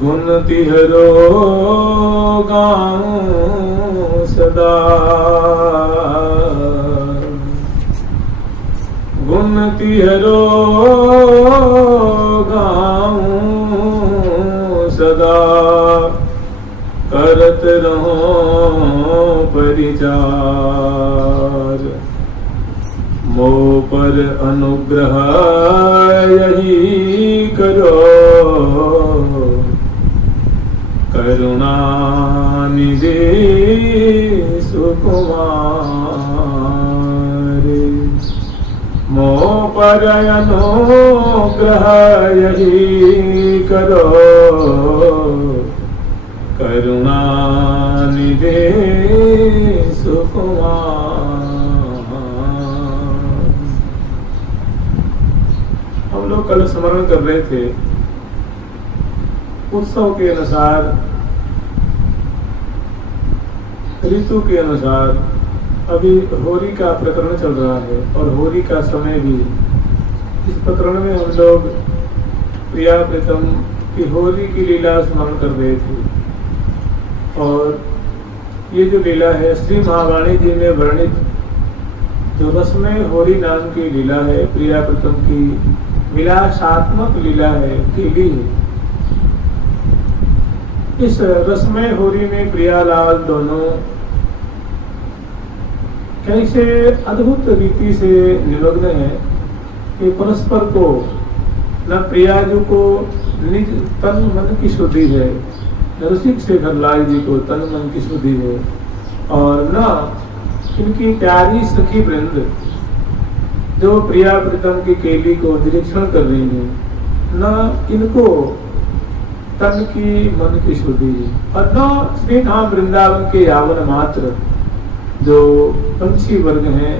गुण तिहरो गाऊं सदा, गुण तिहरो गाऊं सदा, करत रहो परिचार। मो पर अनुग्रह यही करो, करुणा निधि सुकुमार। मो पर अनुग्रह यही करो, करुणा निधि सुकुमार। हम लोग कल स्मरण कर रहे थे उत्सव के अनुसार, ऋतु के अनुसार। अभी होली का प्रकरण चल रहा है और होली का समय भी। इस प्रकरण में हम लोग प्रिया प्रीतम की होली की लीला स्मरण कर रहे थे। और ये जो लीला है श्री महावाणी जी में वर्णित जो रसमय होली नाम की लीला है, प्रिया प्रीतम की विलासात्मक लीला है, केली है। इस रसमय होली में प्रियालाल दोनों कैसे अद्भुत रीति से निमग्न है कि परस्पर को न प्रियाजू को निज तन मन की शुद्धि है, न रसिक शेखर लाल जी को तन मन की शुद्धि है, और न इनकी प्यारी सखी वृंद जो प्रिया प्रीतम की केली को निरीक्षण कर रही है, न इनको तन की मन की शुद्धि है, और न श्री धाम वृंदावन के यावन मात्र जो पंछी वर्ग हैं,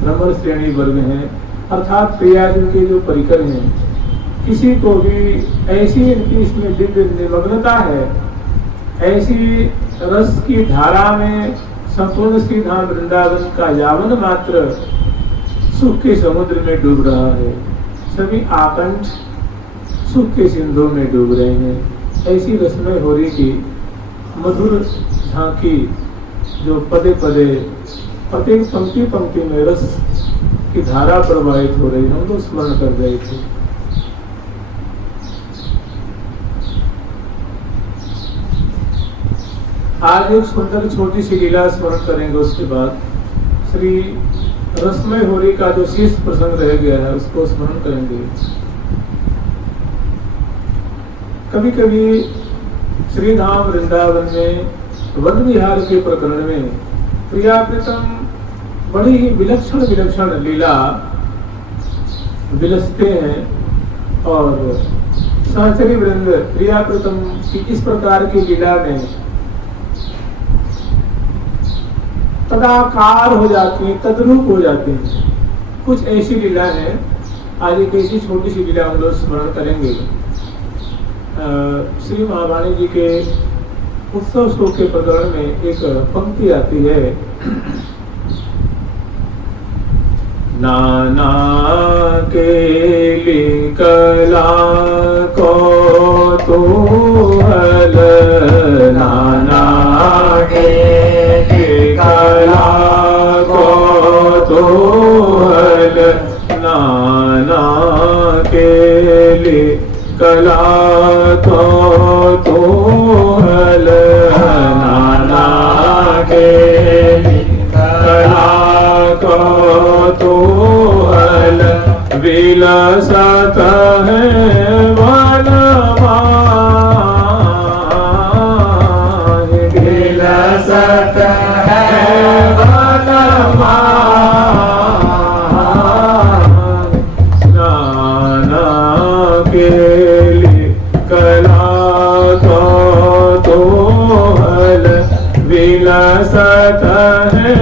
भ्रमर श्रेणी वर्ग हैं, अर्थात प्रियाजू के जो परिकर हैं, किसी को भी ऐसी इनकी इसमें दिव्य निमग्नता है, ऐसी रस की धारा में संपूर्ण श्री धाम वृंदावन का यावन मात्र सुख के समुद्र में डूब रहा है। सभी आकंठ सुख के सिंधु में डूब रहे हैं। ऐसी रसमय होली की मधुर झांकी जो पदे पदे प्रत्येक पंक्ति पंक्ति में रस की धारा प्रवाहित हो रही है, हम लोग स्मरण कर रहे थे। आज एक सुंदर छोटी सी लीला स्मरण करेंगे। उसके बाद श्री रसमय होली का जो शेष प्रसंग रह गया है उसको स्मरण करेंगे। कभी कभी श्री धाम वृंदावन में वन विहार के प्रकरण में प्रिया प्रीतम बड़ी ही विलक्षण विलक्षण लीला विलसते हैं, और सहचरी वृंद प्रिया प्रीतम की इस प्रकार की लीला में तदाकार हो जाती है, तद्रूप हो जाती है। कुछ ऐसी लीला है। आज एक ऐसी छोटी सी लीला हम लोग स्मरण करेंगे। श्री महावाणी जी के उत्सव श्लोक के प्रकरण में एक पंक्ति आती है, नाना केली कला को तू हल, नाना केली कला को तू हल, नाना केली कला को तू हल, नाना केली कला को तू हल, विलसत है वनमाहि, विलसत है वनमाहि, नाना केली कला को तू हल, विलसत है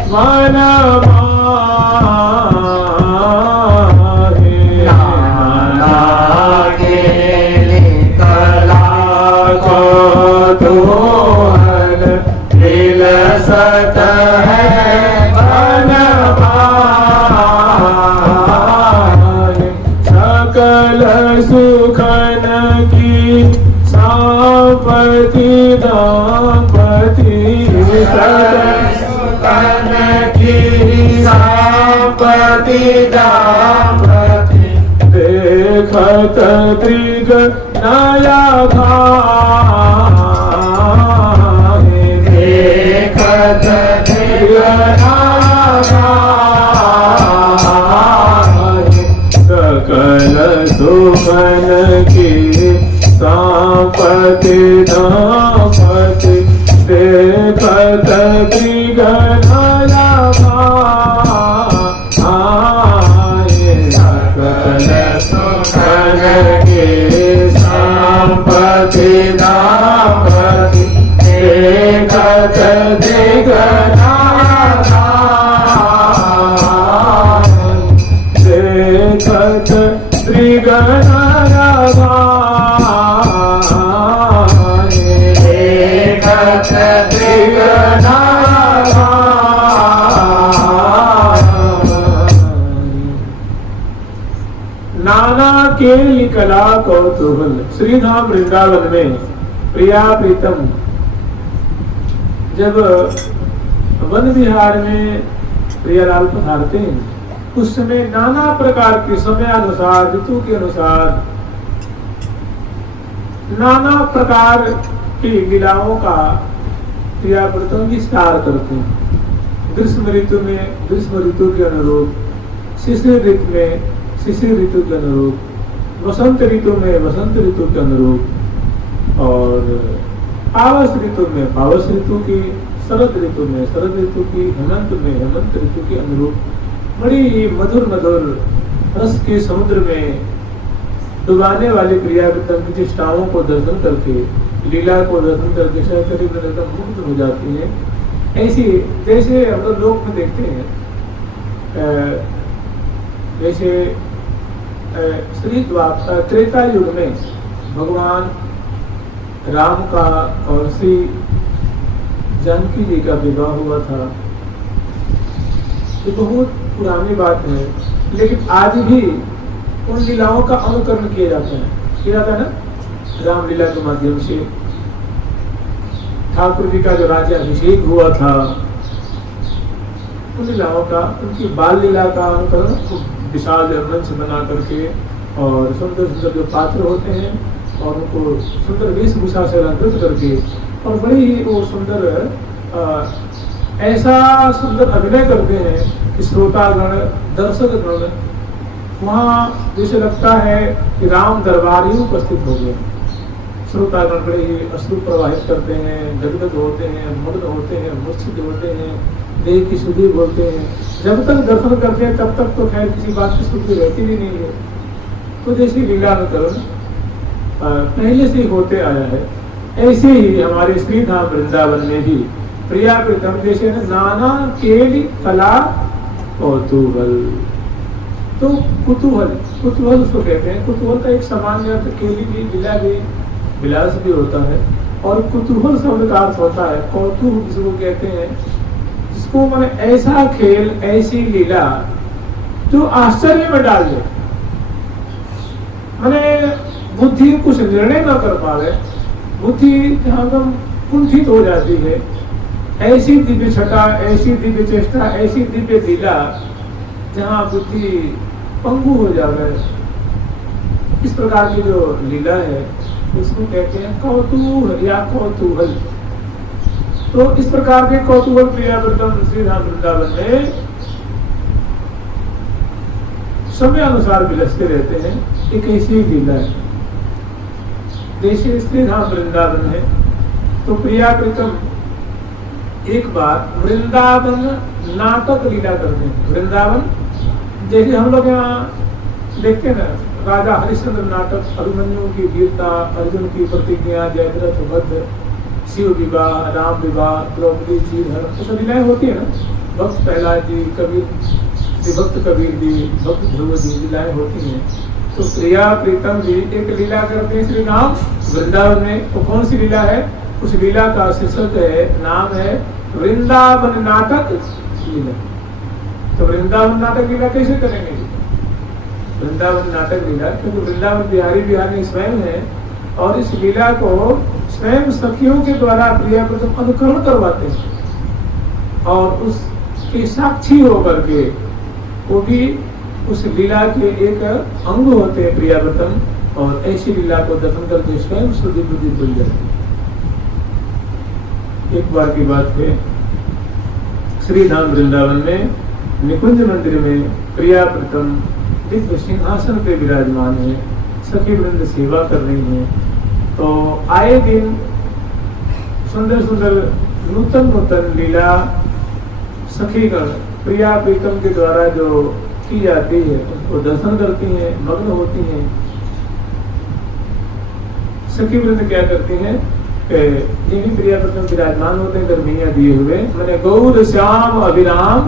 वनमाहि, विलसत है वनमाहि, सकल सुखन की सांपति दाम्पति सुतन की सांपति दाम्पति देखत त्रिग नया भाई देखत त्रिग सकल सुमन की सांपति दाम्पति देखत त्रिग नया भाई सकल सुतन की सांपति दाम्पति देखत त्रिग देखत त्रिगणना देखत त्रिगणना नाना केली कला कौतूहल। श्रीधाम वृंदावन में प्रिया प्रीतम जब वन विहार में प्रियालाल पधारते हैं, उस समय नाना प्रकार के समय अनुसार, ऋतु के अनुसार नाना प्रकार की लीलाओं का प्रिया प्रीतम विस्तार करते हैं। ग्रीष्म ऋतु में ग्रीष्म ऋतु के अनुरूप, शिशिर ऋतु में शिशिर ऋतु के अनुरूप, वसंत ऋतु में वसंत ऋतु के अनुरूप, और पावस ऋतु में पावस ऋतु की, शरद ऋतु में शरद ऋतु की, हेमंत में हेमंत ऋतु के अनुरूप बड़ी मधुर मधुर रस के समुद्र में डुबाने वाली प्रिया प्रीतम की चेष्टाओं को दर्शन करके, लीला को दर्शन करके करीब एकदम मुग्ध हो जाती है। ऐसी जैसे हम लोक में देखते हैं, जैसे श्री त्रेता युग में भगवान राम का और श्री जानकी जी का विवाह हुआ था। ये बहुत पुरानी बात है, लेकिन आज भी उन लीलाओं का अनुकरण किया जाता है ना, रामलीला के माध्यम से। ठाकुर जी का जो राज्य अभिषेक हुआ था, उन लीलाओं का, उनकी बाल लीला का अनुकरण विशाल मंच बना करके, और सुंदर सुंदर जो पात्र होते हैं और उनको सुंदर वेशभूषा से अलंकृत करके, और बड़ी ही वो सुंदर ऐसा सुंदर अभिनय करते हैं कि श्रोतागण, दर्शकगण वहाँ जैसे लगता है कि राम दरबार ही उपस्थित हो गए। श्रोतागण बड़े ही अश्रु प्रवाहित करते हैं, गदगद होते हैं, मग्न होते हैं, मूर्छित होते हैं, देह की शुद्धि बोलते हैं। जब तक दर्शन करते हैं तब तक तो खैर किसी बात की शुद्धि रहती भी नहीं है। तो जैसे लीलानुकरण पहले से ही होते आया है, ऐसे ही हमारे श्रीधाम वृंदावन में भी प्रिया प्रीतम जैसे नाना केली कला कौतूहल। तो कुतूहल, कुतूहल उसको कहते हैं। कुतूहल का एक सामान्य अर्थ केली भी, लीला भी, विलास भी होता है, और कुतूहल शब्द का अर्थ होता है कौतूहल, जिसको कहते हैं जिसको मैंने ऐसा खेल, ऐसी लीला जो आश्चर्य में डाल दे, मैंने बुद्धि कुछ निर्णय न कर पावे, बुद्धि जहाँ कम कुंठित हो जाती है, ऐसी दिव्य छटा, ऐसी दिव्य चेष्टा, ऐसी दिव्य लीला जहाँ बुद्धि पंगु हो जावे, इस प्रकार की जो लीला है उसको कहते हैं कौतूहल या कौतूहल। तो इस प्रकार के कौतूहल प्रिया प्रीतम श्रीधाम वृंदावन में समय अनुसार विलसते रहते हैं। एक ऐसी लीला है। जैसे श्रीधाम वृंदावन है तो प्रिया प्रीतम एक बार वृंदावन नाटक लीला करते हैं। वृंदावन जैसे हम लोग यहाँ देखते हैं ना, राजा हरिश्चंद्र नाटक, अभिमन्यु की वीरता, अर्जुन की प्रतिज्ञा, जयद्रथ वध, शिव विवाह, राम विवाह, द्रौपदी चीरहरण, तो सब लीलाएं होती है ना। भक्त प्रहलाद जी, कबीर, भक्त कबीर जी, भक्त ध्रुव जी, लीलाएं होती हैं। तो प्रिया प्रीतम जी एक लीला करते हैं श्री राम वृंदावन में। तो कौन सी लीला है? उस लीला का शीर्षक है, नाम है वृंदावन नाटक लीला। तो वृंदावन नाटक लीला कैसे करेंगे? वृंदावन नाटक लीला, क्योंकि वृंदावन बिहारी बिहारी स्वयं है, और इस लीला को स्वयं सखियों के द्वारा प्रियाव्रतम अनुकरण करवाते हैं और उसके साक्षी होकर के वो भी उस लीला के एक अंग होते हैं प्रियाव्रतम, और ऐसी लीला को दर्शन करके स्वयं शुद्धि बुद्धि भूल जाती है। एक बार की बात है, श्री धाम वृंदावन में निकुंज मंदिर में प्रियाव्रतम दिव्य सिंहासन पे विराजमान है, सखी वृंद सेवा कर रही है। तो आए दिन सुंदर सुंदर नूतन नूतन लीला सखीगण प्रिया प्रीतम के द्वारा जो की जाती है उसको दर्शन करती हैं, मग्न होती हैं। सखी वृंद क्या करती हैं कि जिन्हीं प्रिया प्रीतम विराजमान होते हैं गर्मियां दिए हुए, मैंने गौर श्याम अभिराम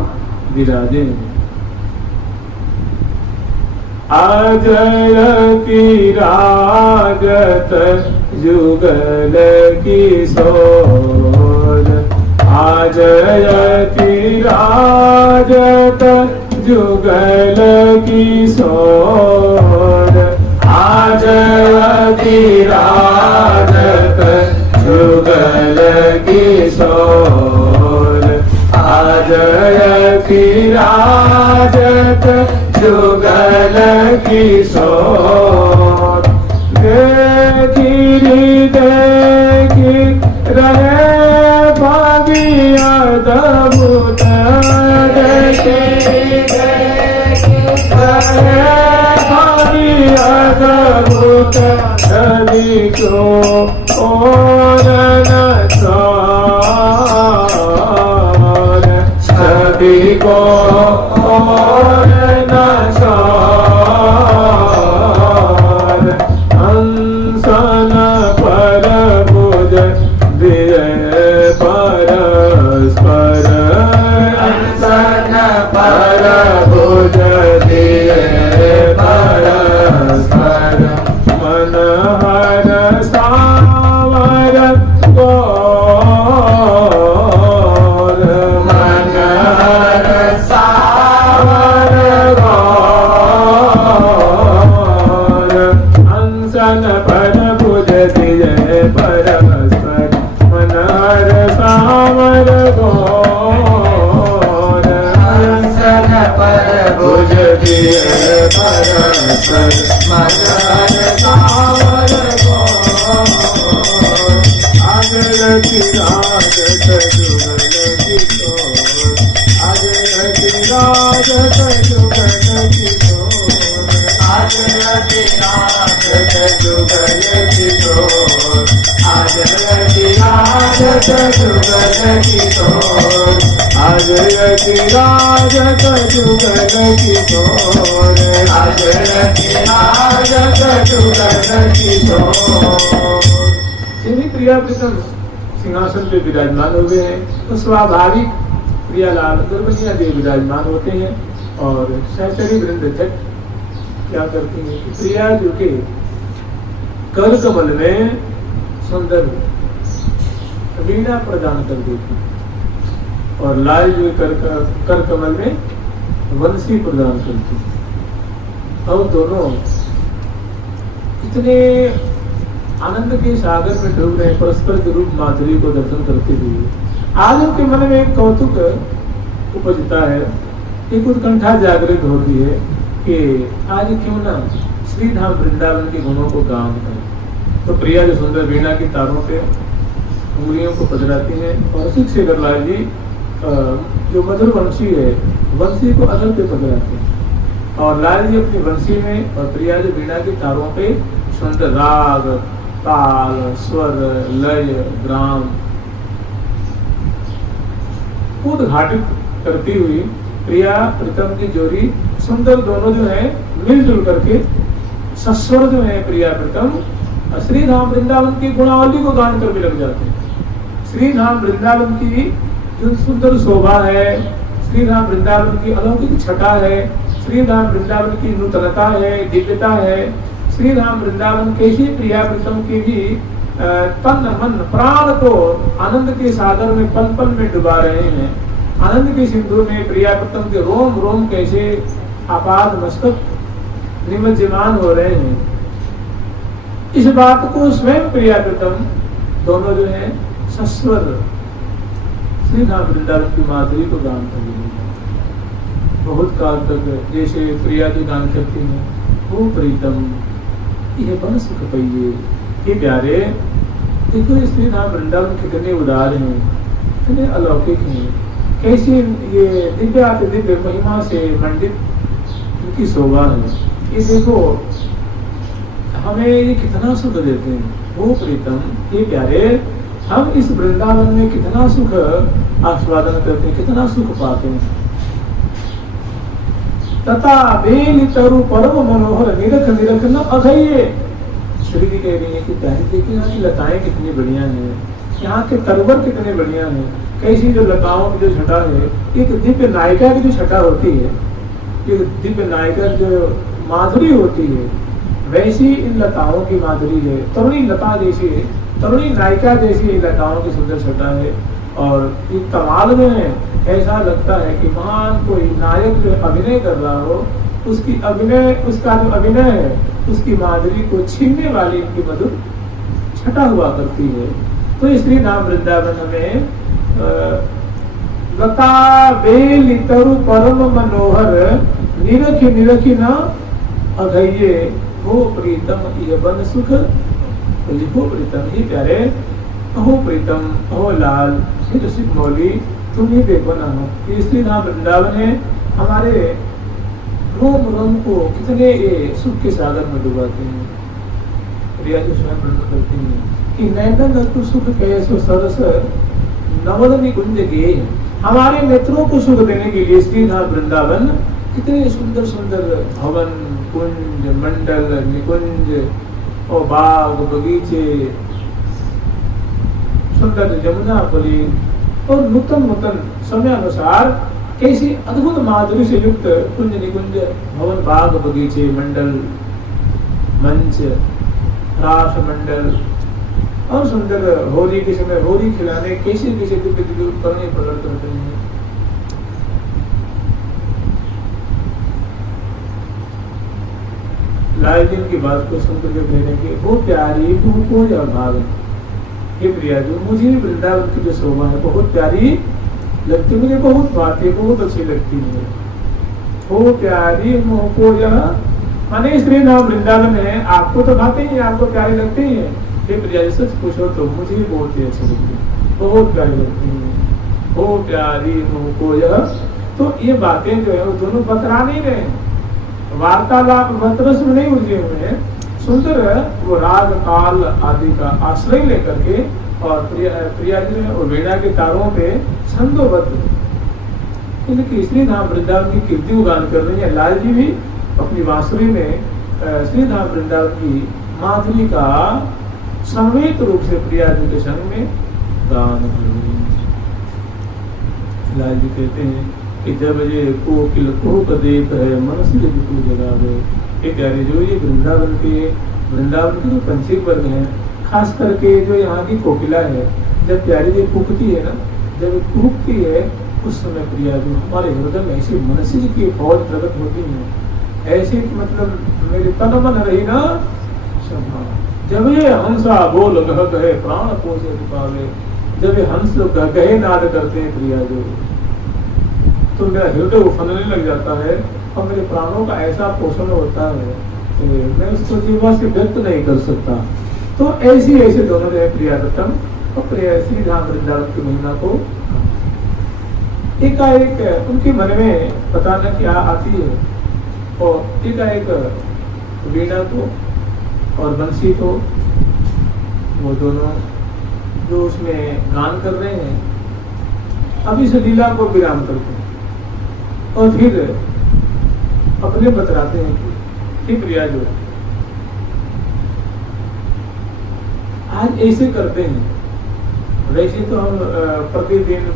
विराजे। आजयति राजत जुगल किशोर, आजयति राजत जुगल किशोर, आजयति राजत जुगल किशोर, आजयति राजत जुगल किशोर। देखी देखी रहे भागिया दबूत, देखी देखी रहे भागिया दबूत, सभी को और न छोड़, सभी को और न छोड़। हंसन पर बुझ दिए परस्पर, हंसन पर बुझ दिए परस्पर, मन हर सावर गौर, मन हर सावर गौर। हंसन पर बुझ दिए परस्पर, मन हर सावर गौर, हंसन पर बुझ दिए परस्पर, मन हर सावर गौर। आजयति राजत जुगल किशोर, आजयति राजत जुगल किशोर, आजयति राजत जुगल किशोर, आजयति राजत जुगल किशोर, आजयति राजत जुगल किशोर, आजयति राजत जुगल किशोर। श्री प्रिया प्रीतम सिंहासन पे विराजमान हो गए हैं तो स्वाभाविक प्रियालाल गर्भनिया देव विराजमान होते हैं और सहचरी वृंद झट क्या करती है कि प्रिया जो के कर कमल में सुंदर वीणा प्रदान कर देती और लाल जो कर कमल में वंशी प्रदान करती। अब दोनों इतने आनंद के सागर में डूब रहे हैं परस्पर के रूप माधुरी को दर्शन करते हुए। आज उनके मन में एक कौतुक उपजता है, एक उत्कंठा जागृत होती है कि आज क्यों ना श्री धाम वृंदावन के गुणों को गान करें। तो प्रिया जो सुंदर वीणा की तारों पे उंगलियों को पधराती है और शेखर लाल जी जो मधुर वंशी है वंशी को अदल पे पधराते हैं और लाल जी अपनी वंशी में और प्रिया जो वीणा की तारों पे सुंदर राग ताल स्वर लय ग्राम उद्घाटित करती हुई प्रिया प्रीतम की जोड़ी सुंदर दोनों जो है मिलजुल करके सस्वर जो है प्रिया प्रीतम श्री धाम वृंदावन की गुणावली को गान कर भी लग जाते हैं। श्री धाम वृंदावन की जो सुंदर शोभा है, श्री धाम वृंदावन की अलौकिक छटा है, श्री धाम वृंदावन की नूतनता है, दिव्यता है, श्री धाम वृंदावन के ही प्रिया प्रीतम की भी तन मन प्राण को आनंद के सागर में पल पल में डुबा रहे हैं। आनंद के सिंधु में प्रिया प्रीतम के रोम रोम कैसे आपाद मस्तक निमज्जमान हो रहे हैं। इस बात को स्वयं प्रियाव्रतम दोनों जो है सस्वर श्री धाम वृंदावन की माधुरी को गान कर रही है। बहुत काल तक जैसे प्रिया जो गान करती हैं, वो प्रीतम यह बन सुख पाइए। ये प्यारे देखो श्री धाम वृंदावन कितने उदार हैं, कितने अलौकिक हैं, कैसी ये दिव्याति दिव्य महिमा से मंडित उनकी शोभा है। ये देखो हमें ये कितना सुख देते हैं। वो प्रीतम ये प्यारे, हम इस वृंदावन में कितना सुख आस्वादन करते हैं, कितना सुख पाते हैं। तथा बेल तरु परम मनोहर निरख निरख न अघये। श्री जी कह रही है कि प्यारे देखिए यहाँ की लताएं कितनी बढ़िया हैं, यहाँ के तरवर कितने बढ़िया हैं। कैसी जो लताओं की जो छटा है, एक दिव्य नायिका की जो छटा होती है, एक दिव्य नायिका जो माधुरी होती है, वैसी इन लताओं की माधुरी है। तरुणी लता जैसी है, तरुणी नायिका जैसी इन लताओं की सुंदर छटा है। और ये कमाल में है, ऐसा लगता है कि महान कोई नायक जो अभिनय कर रहा हो, उसकी अभिनय, उसका जो अभिनय है, उसकी माधुरी को छीनने वाली इनकी मधुर छटा हुआ करती है। तो श्री धाम वृंदावन हमें लता बेल तरु परम मनोहर निरखी निरखी न अघये। हो प्रीतम ये बन सुख हो प्रीतम ही प्यारे, हो प्रीतम हो लाल हे रसिक मौली, तुम ही देखो ना ये श्री धाम वृंदावन है, हमारे रोम रोम को कितने ये सुख के सागर में डुबाते हैं। प्रिया जो स्वयं वर्णन करती हैं कि नैनन तो सुख कैसो सरस नवल निकुंज गे। हमारे नेत्रों को सुख देने के लिए श्री धाम वृंदावन कितने सुंदर सुंदर भवन, कुंज, मंडल, निकुंज और बाग बगीचे, सुंदर जमुना पुली और नूतन नूतन समय अनुसार कैसी अद्भुत माधुरी से युक्त कुंज, निकुंज, भवन, बाग बगीचे, मंडल, मंच, रास मंडल और सुंदर होली के समय होली खिलाने कैसे कैसे दिव्य दिव्य उपकरण प्रकट करते हैं। लाल दिन की बात को सुनकर के कहने के वो प्यारी तुमको या भाग ये प्रिया जो मुझे वृंदावन की जो शोभा है बहुत प्यारी लगती, मुझे बहुत बातें बहुत अच्छी लगती है। वो प्यारी मुझको यह माने श्री धाम वृंदावन है, आपको तो भाते ही, आपको प्यारी लगती है। ये प्रिया सच पूछो तो मुझे बहुत ही अच्छी लगती है, बहुत प्यारी लगती है। वो प्यारी मुझको यह, तो ये बातें जो है वो दोनों बतरा नहीं रहे, वार्तालाप भद्रस में नहीं उलझे हुए हैं। सुंदर वो राग काल आदि का आश्रय लेकर के और प्रिया जी ने वीणा के तारों पे छंदोबद्ध इनकी श्री धाम वृंदावन की कीर्ति को गान कर रही है। लाल जी भी अपनी बांसुरी में श्री धाम वृंदावन की माधुरी का संवेद रूप से प्रिया जी के संग में गान कर रही है। लाल जी कहते हैं कि जब ये कोकिल कोक देख है मन से बिल्कुल जगा दे। ये प्यारे जो ये वृंदावन के जो पंछी वर्ग हैं, खास करके जो यहाँ की कोकिला है, जब प्यारी जी कूकती है ना, जब कूकती है उस समय प्रिया जो हमारे हृदय में ऐसी मनसी की फौज प्रकट होती है, ऐसे मतलब मेरे तन मन रही ना सभा। जब ये हंसा बोल गह कहे प्राण पोषे पावे, जब ये हंस कहे नाद करते हैं प्रिया जो, तो मेरा हृदय उफनने लग जाता है और मेरे प्राणों का ऐसा पोषण होता है कि मैं उसको जीवा से व्यक्त नहीं कर सकता। तो ऐसी ऐसे दोनों ने प्रियाव्रतम और प्रिया श्री धाम वृंदावन की महिमा को एकाएक उनके मन में पता न क्या आती है, और एकाएक वीणा को और बंसी को वो दोनों जो उसमें गान कर रहे हैं अब इस लीला को विराम करते हैं और फिर अपने बतलाते हैं कि प्रिया जो आज ऐसे करते हैं, वैसे तो हम प्रतिदिन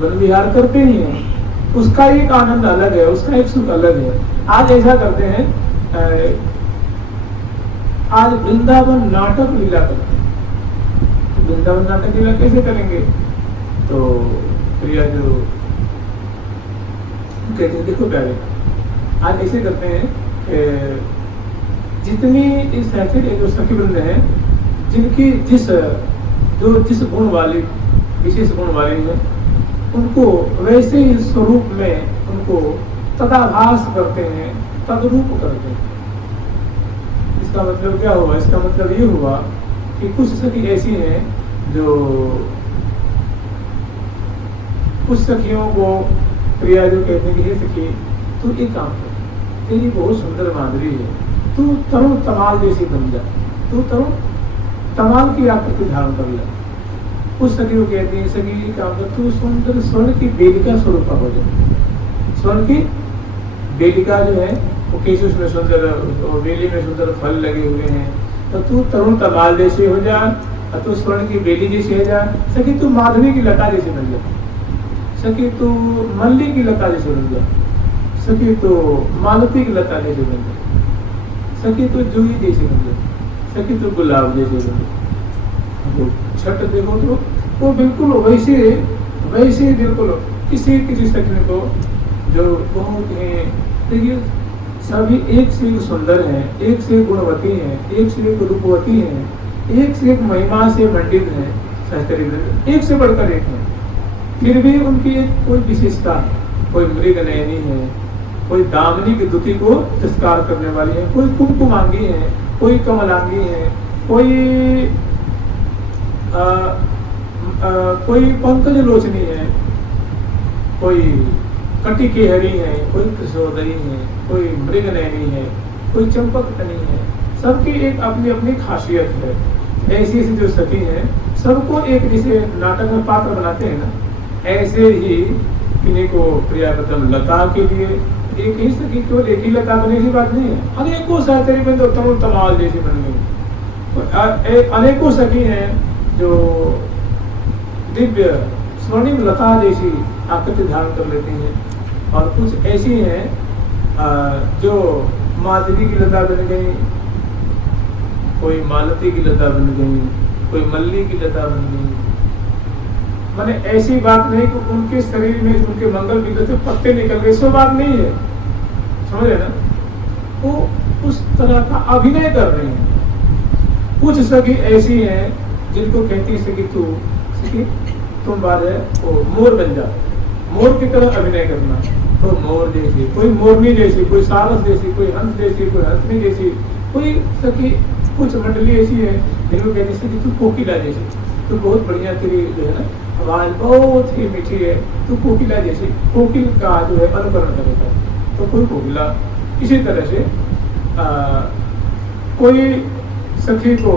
वन विहार करते ही हैं, उसका एक आनंद अलग है, उसका एक सुख अलग है। आज ऐसा करते हैं, आज वृंदावन नाटक लीला करते हैं। वृंदावन नाटक लीला कैसे करेंगे? तो प्रिया जो कहते हैं देखो प्यारे, आज ऐसे करते हैं जितनी इस ऐसे जो सखी वृंद है, जिनकी जिस गुण वाली, विशेष गुण वाली है, उनको वैसे ही स्वरूप में उनको तदाभास करते हैं, तदरूप करते हैं। इसका मतलब क्या हुआ? इसका मतलब ये हुआ कि कुछ सखी ऐसी हैं जो कुछ सखियों को प्रिया जो कहते हैं कि हे सखी, तू एक काम कर, तेरी बहुत सुंदर माधुरी है, तू तरुण तमाल जैसी बन जा, तू तरुण तमाल की आकृति धारण कर ले। उस सखी को कहते हैं सखी काम कर, तू सुंदर स्वर्ण की बेलिका स्वरूप हो जाए। स्वर्ण की बेलिका जो है वो कैसे उसमें सुंदर, बेली में सुंदर फल लगे हुए हैं, तो तू तरुण तमाल जैसे हो जा, और तू स्वर्ण की बेली जैसी हो जा। सखी तू माधुरी की लता जैसे बन जा, सखी तू मल्ली की लता जैसे बन जा, सखी तो मालती की लता जैसे बन जा, सखी तो जूही जैसे बन जा, सखी तो गुलाब जैसे बन जा। छठ देखो तो वो बिल्कुल वैसे बिल्कुल किसी सखी को जो बहुत ही, देखिए सभी एक से एक सुंदर हैं, एक से एक गुणवती हैं, एक से एक रूपवती हैं, एक से एक महिमा से मंडित हैं, सहचरी वृंद एक से बढ़कर एक है। फिर भी उनकी एक कोई विशेषता है, कोई मृग नयनी है, कोई दामिनी की दुति को तिरस्कार करने वाली है, कोई कुमकुमांगी है, कोई कमलांगी है, कोई पंकज लोचनी है, कोई कटी केहरी है, कोई कृष्णोदरी है, कोई मृग नयनी है, कोई चंपक तनी है। सबकी एक अपनी अपनी खासियत है। ऐसी जो सखी हैं, सबको एक जैसे नाटक में पात्र बनाते हैं ना, ऐसे ही किन्हीं को प्रिया प्रथम लता के लिए एक ही सखी, केवल एक ही लता बने की बात नहीं है, अनेकों सहचरी में तो तरुण तमाल जैसी बन गई। अनेकों सखी हैं जो दिव्य स्वर्णिम लता जैसी आकृति धारण कर लेती हैं, और कुछ ऐसी हैं जो माधुरी की लता बन गई, कोई मालती की लता बन गई, कोई मल्ली की लता बन गई। माने ऐसी बात नहीं कि उनके शरीर में उनके मंगल विग्रह से पत्ते निकल गए, सो बात नहीं है, समझ रहे ना। वो उस तरह का अभिनय कर रही हैं। कुछ सखी ऐसी हैं जिनको कहती है कि तुम बात है वो मोर बन जा, मोर की तरह अभिनय करना, तो मोर जैसी, कोई मोरनी जैसी, कोई सारस जैसी, कोई हंस जैसी, कोई हंसनी जैसी। कोई सखी कुछ मंडली ऐसी है जिनको कहती है कि तू कोकिला जैसी, तू बहुत बढ़िया, तेरी जो है ना आवाज बहुत ही मीठी है, तू कोकिला जैसी, कोकिल का जो है अनुकरण करेगा, तो कोई कोकिला। इसी तरह से कोई सखी को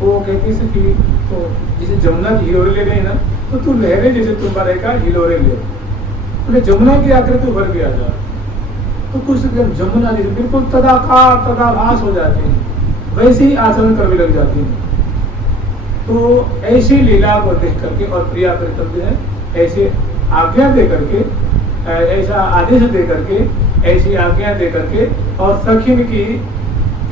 वो कहती सखी तो जैसे जमुना की हिलोरे ले रहे ना, तो तू लहरे जैसे तुम्हारे का हिलोरे ले, तो जमुना की आकृति उभर के आ जा, तो कुछ जमुना जैसे बिल्कुल तदाभास हो जाते हैं, वैसे ही आचरण करने लग जाती हैं। तो ऐसी लीला को देख करके और प्रिया प्रीतम जो है ऐसे आज्ञा दे करके, ऐसा आदेश दे करके, ऐसी आज्ञा दे करके, और सखिन की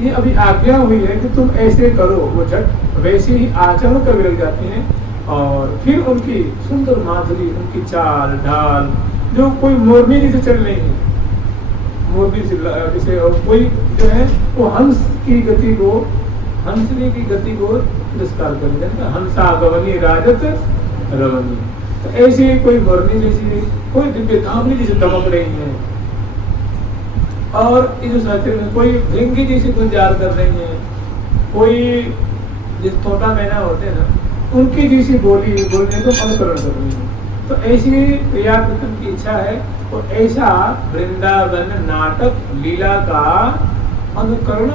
ये अभी आज्ञा हुई है कि तुम ऐसे करो, वो झट वैसे ही आचरण करने लग जाती हैं। और फिर उनकी सुंदर माधुरी, उनकी चाल ढाल जो कोई मोरनी जैसे चल रही है, मोरनी जैसे, और कोई जो है वो हंस की गति को, हंसने की गति को तिरस्कार कर देगा, हंसा गवनी राजत रवनी। तो ऐसी कोई मोरनी जैसी, कोई दिव्य धामनी जैसे दमक रही है, और इस साथी में कोई भृंगी जैसी गुंजार कर रही है, कोई जिस तोता मैना होते हैं ना, उनकी जैसी बोलने को अनुकरण कर रही है। तो ऐसी प्रिया प्रीतम की इच्छा है, तो ऐसा वृंदावन नाटक लीला का अनुकरण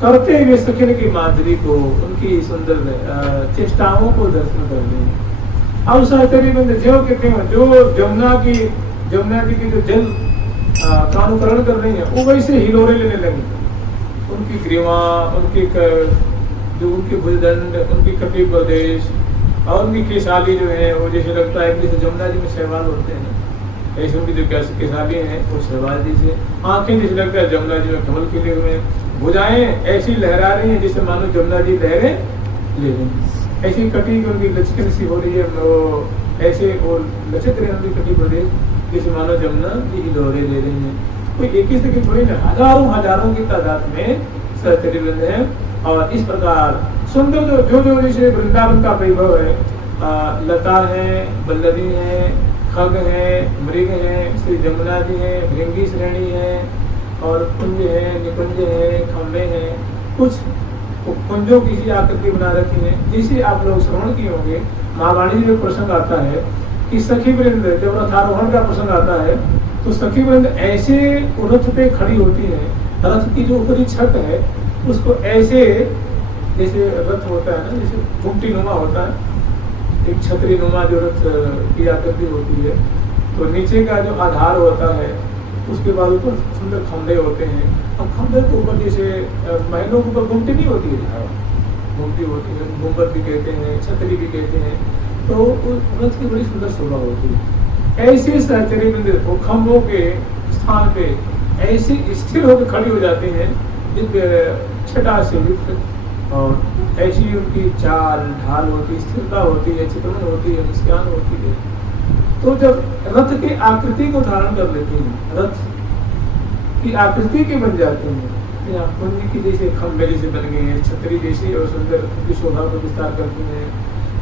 करते हुए सखिन की माधुरी को, उनकी सुंदर चेष्टाओं को दर्शन कर लें। अब सहचरी बंद जो कहते हैं, जो जमुना जी की जो जल का अनुकरण कर रही है, वो वैसे हिलोरे लेने लगी। उनकी ग्रीवा, उनकी जो उनकी भुजदंड, उनकी कटी प्रदेश और उनकी केसाली जो है वो जैसे लगता है जैसे जमुना जी में सहवाल होते हैं, ऐसे उनकी जो केसाली है वो सहवाल जी से, आंखें जैसे लगता है जमुना जी में कमल खिले हुए हैं, भुजाएं ऐसी लहरा रही है जैसे मानो जमुना जी लहरें ले रही हैं, ऐसी कटी उनकी लचकन सी हो रही है, वो ऐसे वो लचक रहे हैं उनकी कटी प्रदेश जैसे मानो जमुना जी हिलोरे ले रही हैं। कोई एक ही सखी थोड़ी ना, हजारों की तादाद में सहचरी वृंद है। और इस प्रकार सुंदर जो जैसे वृंदावन का वैभव है, लता है, बल्लरी है, खग है, मृग है, श्री जमुना जी है, भृंगी श्रेणी है, और कुंज है, निकुंज है, खम्बे हैं, कुछ कुंजों की सी आकृति बना रखी है। जिसे आप लोग श्रवण किए होंगे, महावाणी में प्रसंग आता है कि सखी वृंद जब रथारोहण का प्रसंग आता है तो सखी वृंद ऐसे रथ पे खड़ी होती है, रथ की जो ऊपरी छत है उसको ऐसे, जैसे रथ होता है ना, जैसे घुमटी नुमा होता है, एक छतरी नुमा जो रथ की आकृति होती है, तो नीचे का जो आधार होता है उसके बाद ऊपर सुंदर खंभे होते हैं। अब खंभे के ऊपर जैसे महलों के ऊपर घुमटी नहीं होती है, घुमटी होती है, गुम्बद भी कहते हैं, छतरी भी कहते हैं, तो रथ की बड़ी सुंदर शोभा होती है। ऐसे सहचरी वृंद खंभों के स्थान पे ऐसे स्थिर होकर खड़ी हो जाती हैं छटा से युक्त, और ऐसी उनकी चाल ढाल होती, स्थिरता होती है, चित्रमन होती है, मुस्कान होती है। तो जब रथ की आकृति को धारण कर लेती हैं, रथ की आकृति के बन जाते हैं, या कुंज की जैसे खंभे जैसे बन गए हैं, छतरी जैसी और सुंदर उनकी शोभा को विस्तार करती हैं,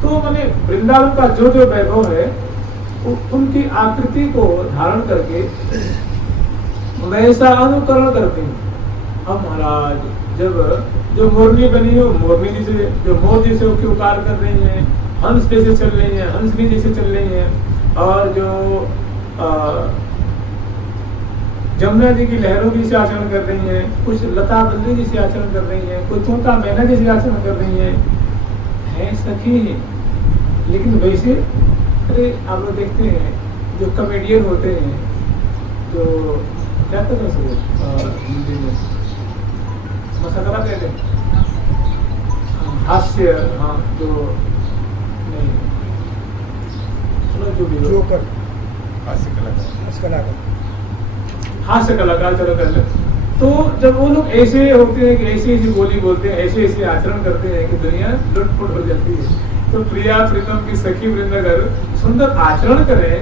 तो मैंने वृंदावन का जो वैभव है उनकी आकृति को धारण करके वैसा अनुकरण करते हैं। अब महाराज जब जो मोरनी बनी हो, मोरनी जैसे जो मोर जैसे उसके उकार कर रही हैं, हंस जैसे चल रही हैं, हंसनी जैसे चल रही हैं, और जो जमुना जी की लहरों की से आचरण कर रही हैं, कुछ लता बल्ली जैसे आचरण कर रही हैं, कोई तोता मैना जैसे आचरण कर रही हैं, है सखी है। लेकिन वैसे अरे आप लोग देखते हैं जो कॉमेडियन होते हैं, जो क्या कहते हैं हिंदी में मसकरा कहते हैं, हास्य, हाँ जो नहीं जो भी जोकर, हास्य कलाकार चलो कर ले। तो जब वो लोग ऐसे होते हैं कि ऐसी ऐसी बोली बोलते हैं, ऐसे ऐसे आचरण करते हैं कि दुनिया लुटपुट हो जाती है। तो प्रिया प्रीतम की सखी वृंद अगर सुंदर आचरण करें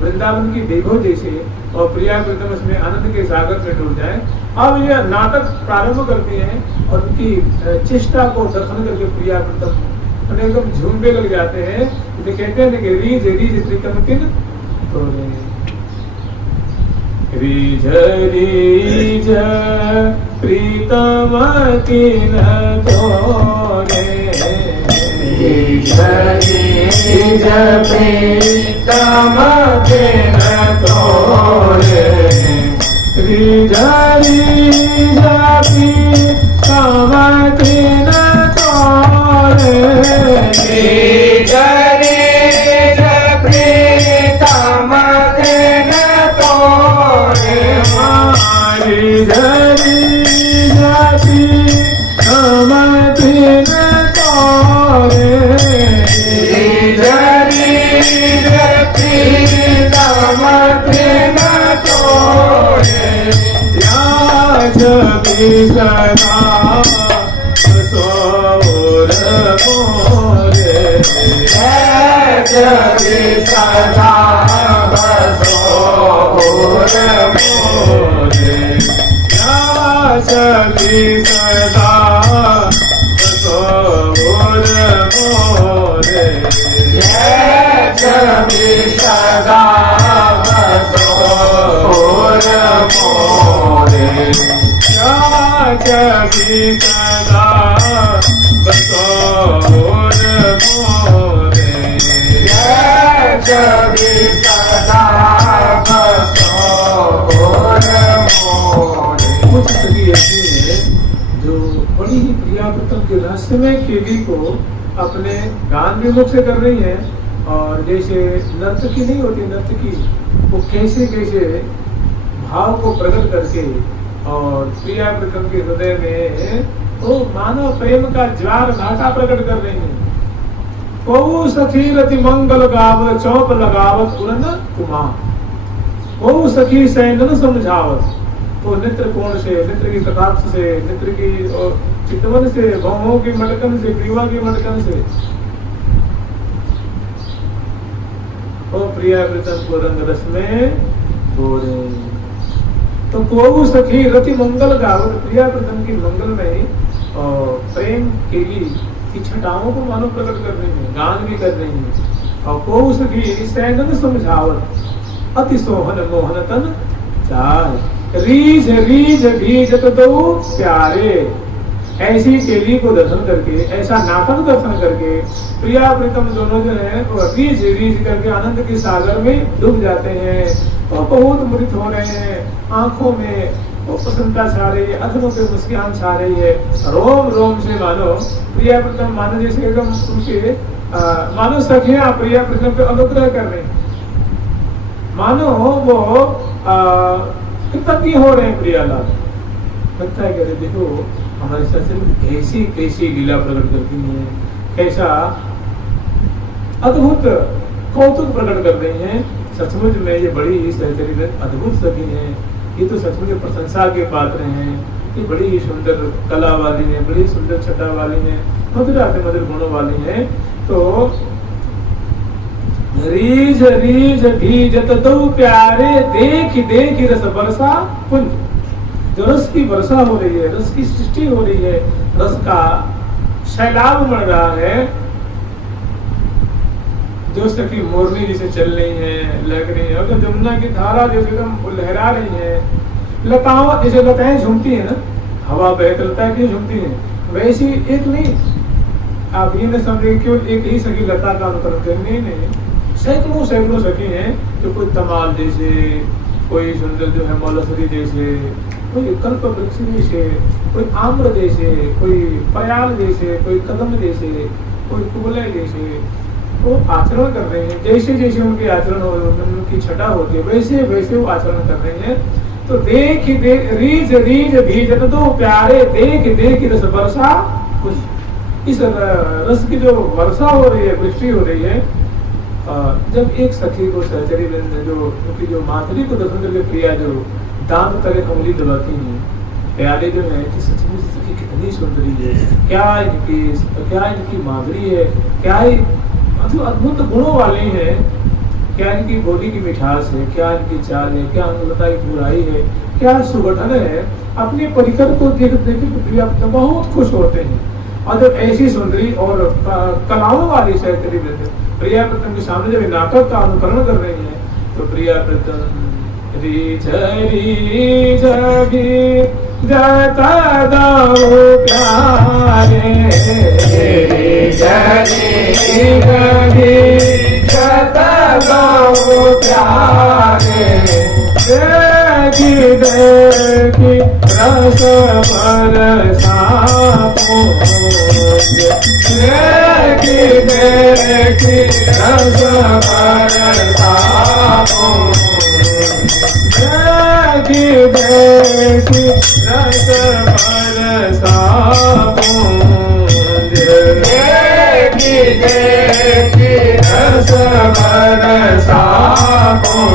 वृंदावन की वैभव जैसे, और प्रिया प्रीतम इसमें आनंद के सागर में डूब जाए। अब यह नाटक प्रारंभ करती हैं और उनकी चेष्टा को दर्शन करके प्रिया प्रीतम एकदम झूमने लग जाते हैं। तो कहते हैं कि रीझ रीझ त्रिकम किन तो रीझ रीझ प्रीतम किन तोरे, रीझ रीझ प्रीतम किन तोरे, रीझ रीझ प्रीतम किन तोरे, रीझ रीझ प्रीतम किन तोरे, रीझ रीझ प्रीतम किन तोरे, रीझ रीझ प्रीतम किन तोरे, याचति सदा सोर मोरे, याचति सदा सोर मोरे, याचति सदा सोर मोरे, याचति सदा सोर मोरे, याचति सदा सोर मोरे, याचति सदा सोर मोरे। कुछ स्थिति ऐसी है जो बड़ी ही प्रियावृतम के रहस्यमय केली को अपने गान विमुख से कर रही है। और जैसे नर्तकी नहीं होती, नर्तकी वो कैसे कैसे भाव को प्रकट करके और प्रियावृतम के हृदय में वो मानव प्रेम का ज्वार भाटा प्रकट कर रही है। बहु सखी रति मंगल गाव चौप लगावत उड़न कुमार, बहु सखी सैंदन समझावत, तो नेत्र कोण से, नेत्र की कटाक्ष से, नेत्र की चितवन से, भवों की मटकन से, ग्रीवा की मटकन से, ओ प्रिया प्रीतम को रंग रस में गोरे। तो को सखी रति मंगल गावत, प्रिया प्रथम की मंगलमय प्रेम के लिए की छटाओं को मानो प्रकट कर रही है, गान भी कर रही है। और को सखी सैनन समझावत, अति सोहन मोहन तन चाय, रीझ रीझ भीजत दो प्यारे। ऐसी केली को दर्शन करके, ऐसा नाटक दर्शन करके प्रिया प्रीतम दोनों जो है वो रीझ रीझ करके आनंद के सागर में डूब जाते हैं और बहुत मुरित हो रहे हैं। आंखों में वो प्रसन्नता छा रही है, अधरों पे मुस्कान छा रही है, रोम रोम से मानो प्रिया प्रीतम मानो जैसे एकदम उनके मानो सखियां प्रिया प्रीतम पे अनुग्रह कर रहे हैं, मानो वो कृतज्ञ हो रहे हैं। प्रिया लाल लगता है कि देखो हमारे शास्त्र कैसी कैसी लीला प्रकट करती है, कैसा अद्भुत कौतुक प्रकट कर रही हैं। सचमुच में ये बड़ी ही सहचरी अद्भुत सखी है, ये तो सचमुच प्रशंसा के पात्र हैं। ये बड़ी ही सुंदर कला वाली है, बड़ी सुंदर छटा वाली है, मधुर मधुर गुणों वाली है। तो रीझ रीझ भीजत दो प्यारे, देख देख रस बरसा कुंज। जो रस की वर्षा हो रही है, रस की सृष्टि हो रही है, रस का सैलाब बढ़ रहा है, जो सखी मोरनी जैसे चल रही है, लग रही है, और जो जमुना की धारा जैसे एकदम लहरा रही है, लताओं जैसे लताएं झूमती है ना, हवा बहकर लताएं क्यों झूमती है, वैसी एक नहीं, आप ये न समझे केवल एक ही सखी लता का अनुकरण करनी नहीं, सैकड़ों सैकड़ों सखी हैं जो कोई तमाल जैसे, कोई सुंदर जो है मौलसरी जैसे, कोई कल्प वृक्ष जैसे, कोई आम्र जैसे, कोई पयाल जैसे, कोई कदम जैसे, कोई कुबले जैसे वो आचरण कर रहे हैं। जैसे जैसे उनके आचरण हो, उनकी छटा होती है, वैसे वैसे वो आचरण कर रहे हैं। तो देख रीझ रीझ भीजत दो प्यारे, देख देख रस वर्षा कुछ। इस रस की जो वर्षा हो रही है, वृष्टि हो रही है, जब एक सखी को सहचरी जो उनकी जो माधुरी को दर्शन करके प्रिया जो दान करे उंगली दबाती है, प्यारे जो है कि सचमुच सखी कितनी सुंदरी है, क्या इनकी माधुरी है, क्या मतलब अद्भुत गुणों वाली है, क्या इनकी बोली की मिठास है, क्या इनकी चाल है, क्या अनुगता की बुराई है, क्या सुगठन है। अपने परिकर को देख देख प्रिया बहुत खुश होते हैं। और जब ऐसी सुंदरी और कलाओं वाली सहचरी प्रिया प्रीतम के सामने जब नाटक का अनुकरण कर रही है, तो प्रिया प्रीतम रीझ रीझ भीजत दो प्यारे, रीझ रीझ भीजत दो प्यारे, देखी देखी रस बरसा पूंज, देखी देखी रस बरसा पूंज, देखी देखी रस बरसा पूंज, देखी देखी रस बरसा पूंज।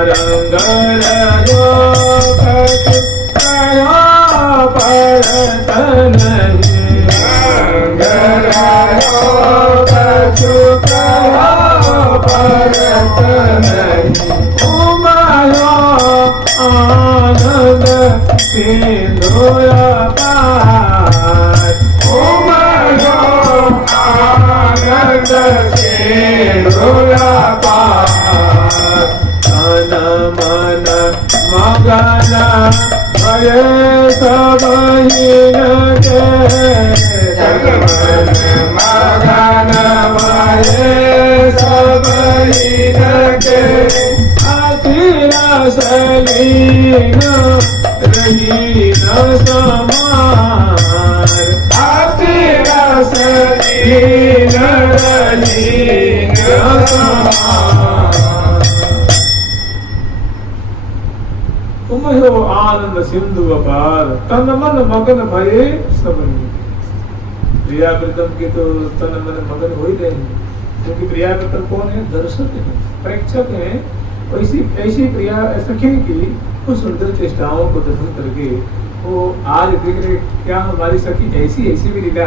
रंग परत नहीं, रंग परत नहीं, उमरो आनंद सिंधुया पार, उमरो आनंद सिंधुया पार। तन मन मगन भये सब हीन के, तन मन मगन भये सब हीन के, अति रस लीन रही न समार, अति रस लीन रही न समार। तुम हो आनंद सिंधु अपार, तन मन मगन भये सब हीन। प्रिया प्रीतम के तो तन मन मगन हो ही रहे हैं, क्योंकि प्रिया प्रीतम कौन है? दर्शक है, प्रेक्षक है। ऐसी ऐसी प्रिया सखी की कुछ सुंदर चेष्टाओं को दर्शन करके वो आज देख रहे क्या हमारी सखी ऐसी ऐसी भी लीला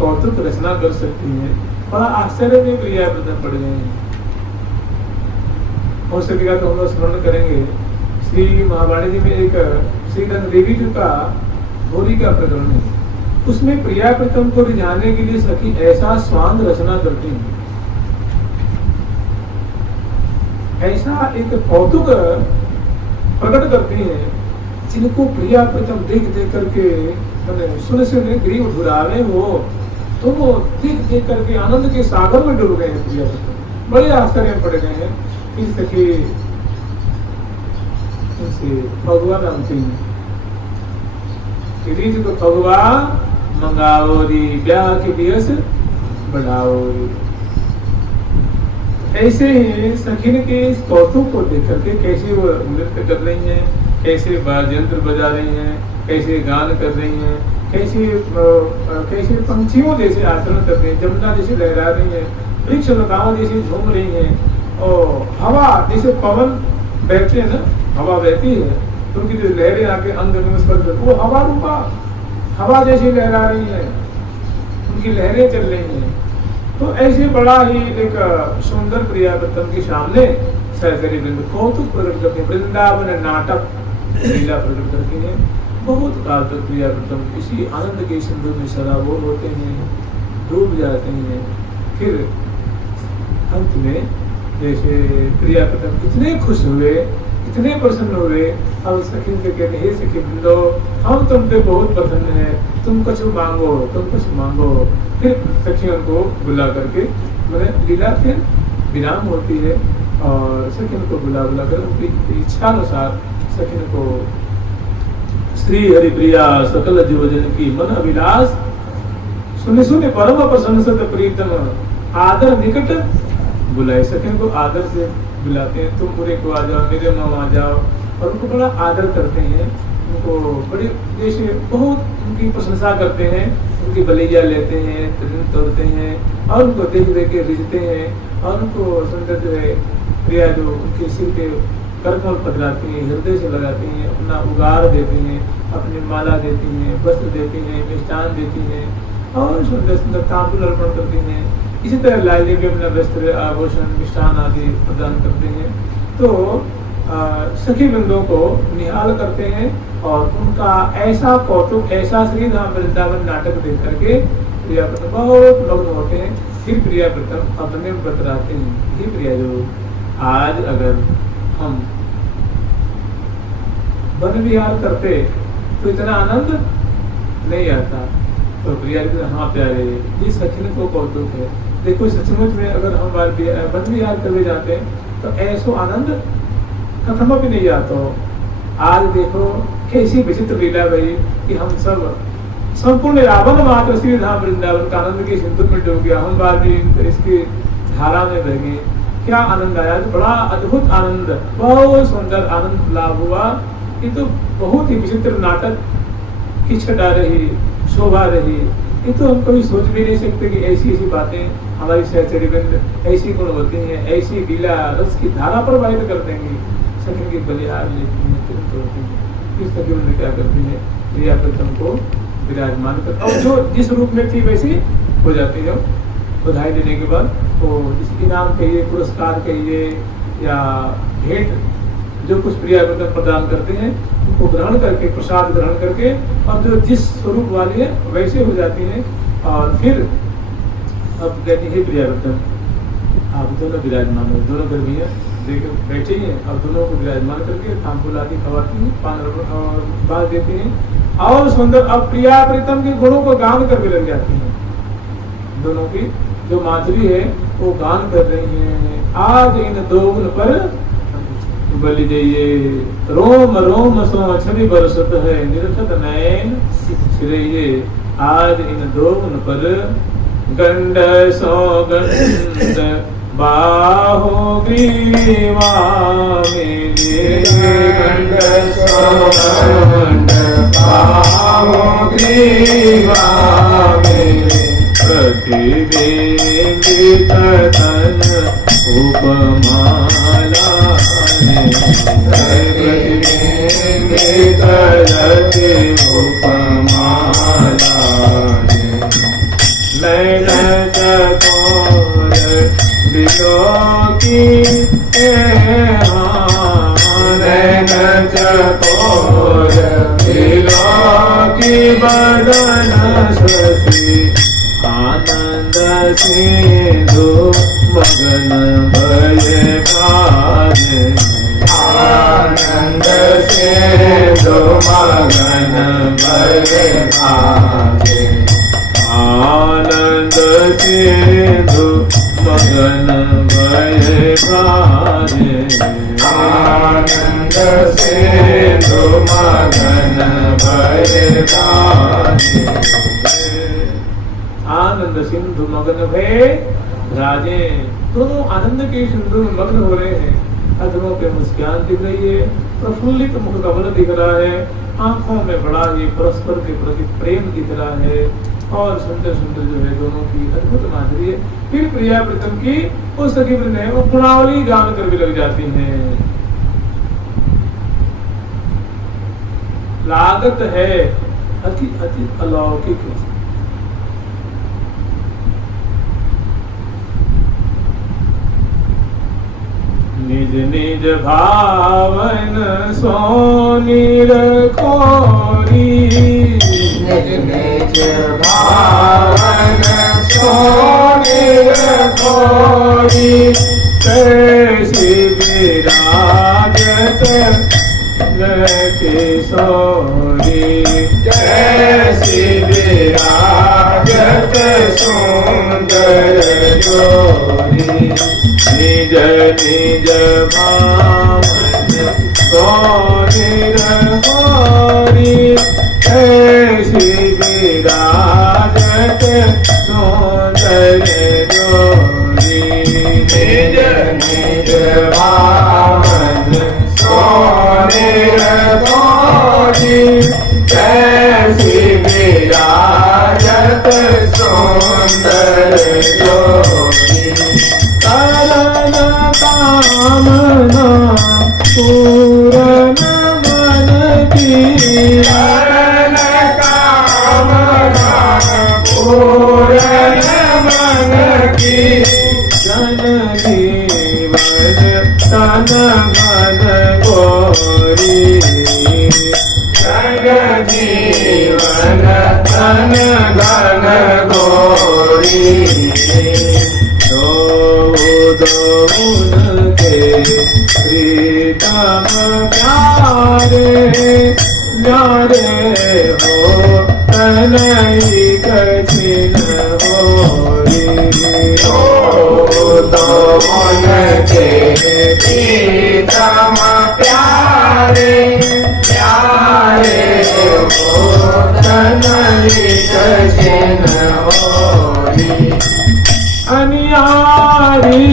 कौतुक रचना कर सकती है। बड़ा आश्चर्य में प्रिया प्रीतम पड़ गए हैं। हो सकेगा तो हम लोग स्मरण करेंगे श्री महावाणी जी में एक श्री रंग देवी जी का होली का प्रकरण है। उसमें प्रिया प्रीतम को रिझाने के लिए सखी ऐसा स्वांग रचना करती है, ऐसा एक कौतुक प्रकट करती है, जिनको प्रिया प्रीतम देख देख करके मैंने सुन ग्रीव ढुरावे हो, तो वो देख देख करके आनंद के सागर में डूब गए हैं। प्रिया प्रीतम बड़े आश्चर्य में पड़ गए हैं। इस सखी भगवान नामती रीत तो भगवान मंगाओ री ब्याह के दिवस बढ़ाओ री। ऐसे ही सखीन के इस कौतुक को देख करके कैसे वो नृत्य कर रही हैं, कैसे वाद्य यंत्र बजा रही हैं, कैसे गान कर रही हैं, कैसे पंछियों जैसे आचरण कर रही हैं, जमुना जैसे लहरा रही हैं, वृक्ष लताओं जैसे झूम रही हैं, और हवा जैसे पवन बहते हैं ना, हवा बहती है तो उनकी जो लहरें आके अंग में स्पर्श, वो हवा रूपा हवा जैसी लहरा रही है, उनकी लहरें चल रही हैं। तो ऐसे बड़ा ही एक सुंदर प्रिया प्रीतम के सामने सहचरी वृंद कौतुक प्रकट करते हैं, वृंदावन नाटक लीला प्रकट करती है। बहुत काल तक प्रिया प्रीतम इसी आनंद के सिंधु में सराबोर होते हैं, डूब जाते हैं। फिर अंत में जैसे प्रिया प्रीतम कितने खुश हुए, इतने प्रसन्न हुए, अब सखी से कहते हे सखी वृंदो, हम तुम पे बहुत प्रसन्न है, तुम कुछ मांगो, तुम कुछ मांगो। फिर सखियों को बुला करके मैंने लीला फिर विराम होती है, और सखियों को बुला बुला कर उनकी इच्छा अनुसार सखियों को श्री हरि प्रिया सकल जीवजन की मन अभिलाष सुने सुने परम प्रसन्न सत प्रीतम आदर निकट बुलाए। सखियों को आदर से बुलाते हैं, तुम पूरे को आ जाओ, मेरे माँ आ जाओ, और उनको बड़ा आदर करते हैं, उनको बड़ी जैसे बहुत उनकी प्रशंसा करते हैं, उनकी बलिया लेते हैं, तृण तोड़ते हैं, और उनको देख देख के रिझते हैं, और उनको सुंदर जो है प्रिया जो उनके सिर के करकमल पधराती हैं, हृदय से लगाती हैं, अपना उगार देती हैं, अपनी माला देती हैं, वस्त्र देती हैं, मिष्ठान देती हैं, और सुंदर सुंदर तांबूल अर्पण करती हैं। इसी तरह लाल जी भी अपना वस्त्र आभूषण मिष्ठान आदि प्रदान करते हैं। तो सखी वृंदों को निहाल करते हैं, और उनका ऐसा कौतुक, ऐसा श्री धाम वृंदावन नाटक देख करके प्रिया प्रीतम बहुत मग्न होते हैं। फिर प्रिया प्रीतम अपने बतराते हैं कि प्रिया जो आज अगर हम वन विहार करते तो इतना आनंद नहीं आता। तो प्रिया हाँ प्यारे, ये सखी को कौतुक है, देखो सचमुच में अगर हम वन विहार करने जाते हैं तो ऐसो आनंद कथम भी नहीं आता। आज देखो कैसी विचित्र लीला भई कि हम सब संपूर्ण रावण मात्र श्री धाम वृंदावन का आनंद के सिंधु में डूब गया, हम बार भी इसकी धारा में बह गए। क्या आनंद आया, तो बड़ा अद्भुत आनंद, बहुत सुंदर आनंद लाभ हुआ। ये तो बहुत ही विचित्र नाटक की छटा रही, शोभा रही। ये तो हम कभी सोच भी नहीं सकते कि ऐसी ऐसी बातें हमारी सहचरी वृंद ऐसी गुण होती हैं, ऐसी लीला रस की धारा प्रवाहित कर देंगी। सखी की बलिहार लेती हैं, तुरंत होती हैं। इस सखी में क्या करती है, प्रिया प्रीतम को विराजमान कर, और जो जिस रूप में थी वैसी हो जाती है। बधाई देने के बाद वो इस इनाम कहिए, पुरस्कार कहिए, या भेंट जो कुछ प्रिया प्रीतम प्रदान करते हैं, उनको ग्रहण करके, प्रसाद ग्रहण करके, और जो जिस स्वरूप वाली है वैसे हो जाती है। और फिर अब कहती है प्रिया प्रीतम आप दोनों विराजमान हो, दोनों गर्मियाँ लेकर बैठे हैं, और दोनों को विराजमान करके तांबूल आदि खवाती हैं, पान और बाल देते हैं, और सुंदर अब प्रिया प्रीतम के गुणों को गान करके लग जाती हैं। दोनों की जो माधुरी है वो गान कर रही है। आज इन दोगुन पर बलि जाइए, रोम रोम सो छवि बरसत है, निरखत नैन सिरइये। आज इन दोगुन पर गंड सो गंड बाहो ग्रीवा मेरे, गंड सो गंड बाहो ग्रीवा मेरे। प्रतिबिंबित तन उपमाला प्रतिबिंबित रति उपमाला। नैन चकोर बिलोकी हान नैन चकोर त्रिलोकी बदन शशि आनंद सिंधु मगन भये काजे आनंद सिंधु मगन भये काजे आनंद सिंधु मगन भये काजे आनंद सिंधु मगन भये काजे आनंद सिंधु मगन भये राजे। दोनों आनंद के सिंधु में मग्न हो रहे हैं। अधरों पे मुस्कान दिख रही है, प्रफुल्लित मुख कमल दिख रहा है, आंखों में बड़ा ही परस्पर के प्रति प्रेम दिख रहा है और सुंदर सुंदर जो है दोनों की अद्भुत माधुरी है। फिर प्रिया प्रीतम की उस सखी वृंद है वो गुणावली गान कर भी लग जाती हैं। लागत है अति अति अलौकिक। निज निज भावन सोनीर खोरी निज निज भावन सोनीर खोरी कैसी विराजत किशोरी कैसी विराजत सुंदर जोरी निज निज भावन सोनीर खोरी ऐसी विराजत सुंदर जोरी निज निज भावन सोनीर खोरी कैसी विराजत सुंदर जोरी करण कामना पूरन मन की करण कामना पूरन मन की जन जीवन तन मन गोरी जन जीवन तन घन गोरी दोन के प्रीतम प्यारे न्यारे हो तनई कछिन होरी तो मन के प्रीतम प्यारे प्यारे हो तनई कछिन होरी अनियारी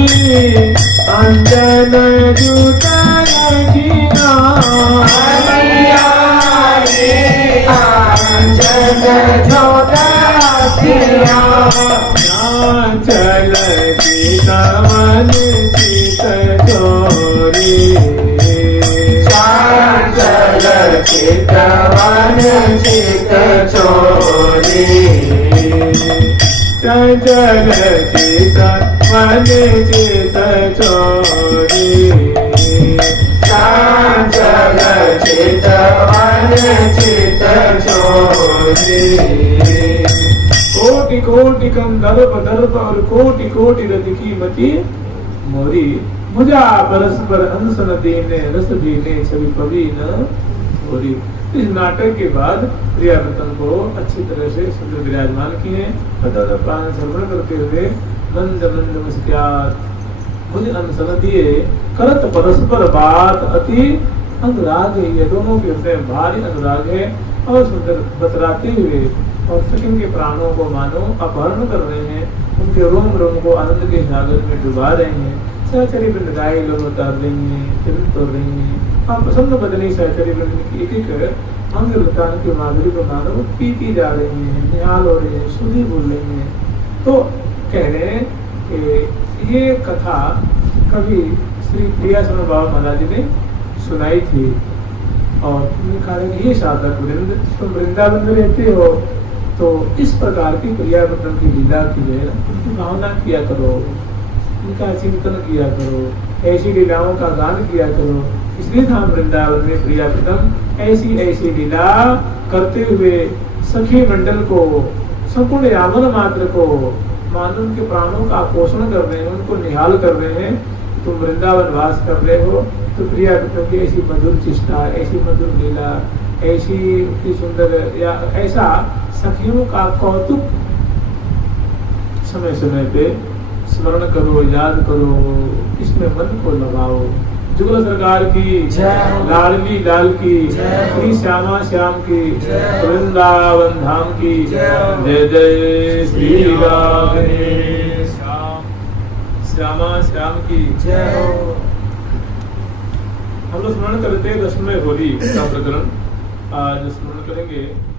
अंजन जुट रखिया अनियारी अंजन जुट रखिया चल चितवन चित चोरी चल चितवन चित चोरी चंचल चित मन चित चोरी चंचल चित मन चित चोरी कोटि कोटि कंदर्प दर्प और कोटि कोटि रथ की मति मोरी मुझा परस्पर अंसन देने रस देने सभी कवि न मोरी। इस नाटक के बाद प्रियाव्रतन को अच्छी तरह से सुंदर विराजमान किए, प्राण श्रवण करते हुए मंद मंद मुस्कुरात मुझे अनसन दिए, करत परस्पर बात अति अनुराग है। ये दोनों के हृदय भारी अनुराग है और सुंदर बतराते हुए और सखिन के प्राणों को मानो अपहरण कर रहे हैं, उनके रोम रोम को आनंद के सागर में डुबा रहे हैं। सहचरी वृंद गाय लोग उतार रही है, तिल तोड़ रही है। आप प्रसन्न बदनी सहचरी वृंद की एक एक अंग लतान की माधुरी को मानो पीती जा रही है, निहाल हो रही है, सुधी बोल रही है। तो कह रहे हैं कि ये कथा कभी श्री प्रिया शरण बाबा महाराज जी ने सुनाई थी और उन्होंने कहा कि ये साधक वृंद तुम वृंदावन में रहते हो तो इस प्रकार की प्रियाव्रतन की लीला की है उनकी भावना किया करो, उनका चिंतन किया करो, ऐसी लीलाओं का गान किया करो इसलिए धाम वृंदावन में प्रिया प्रीतम ऐसी ऐसी लीला करते हुए सखी मंडल को, संपूर्ण यावन मात्र को, मानव के प्राणों का पोषण कर रहे हैं, उनको निहाल कर रहे हैं। तुम वृंदावन वास कर रहे हो तो प्रिया प्रीतम की ऐसी मधुर चेष्टा, ऐसी मधुर लीला, ऐसी सुंदर या ऐसा सखियों का कौतुक समय समय पे स्मरण करो, याद करो, इसमें मन को लगाओ। जुगल सरकार की जय, लाडली लाल की, जय, श्री श्यामा श्याम की, जय, वृंदावन धाम की जय, जय जय श्री राधे श्याम, श्यामा श्याम की जय हो। हम लोग स्मरण करते हैं दशमय होली का प्रकरण आज स्मरण करेंगे।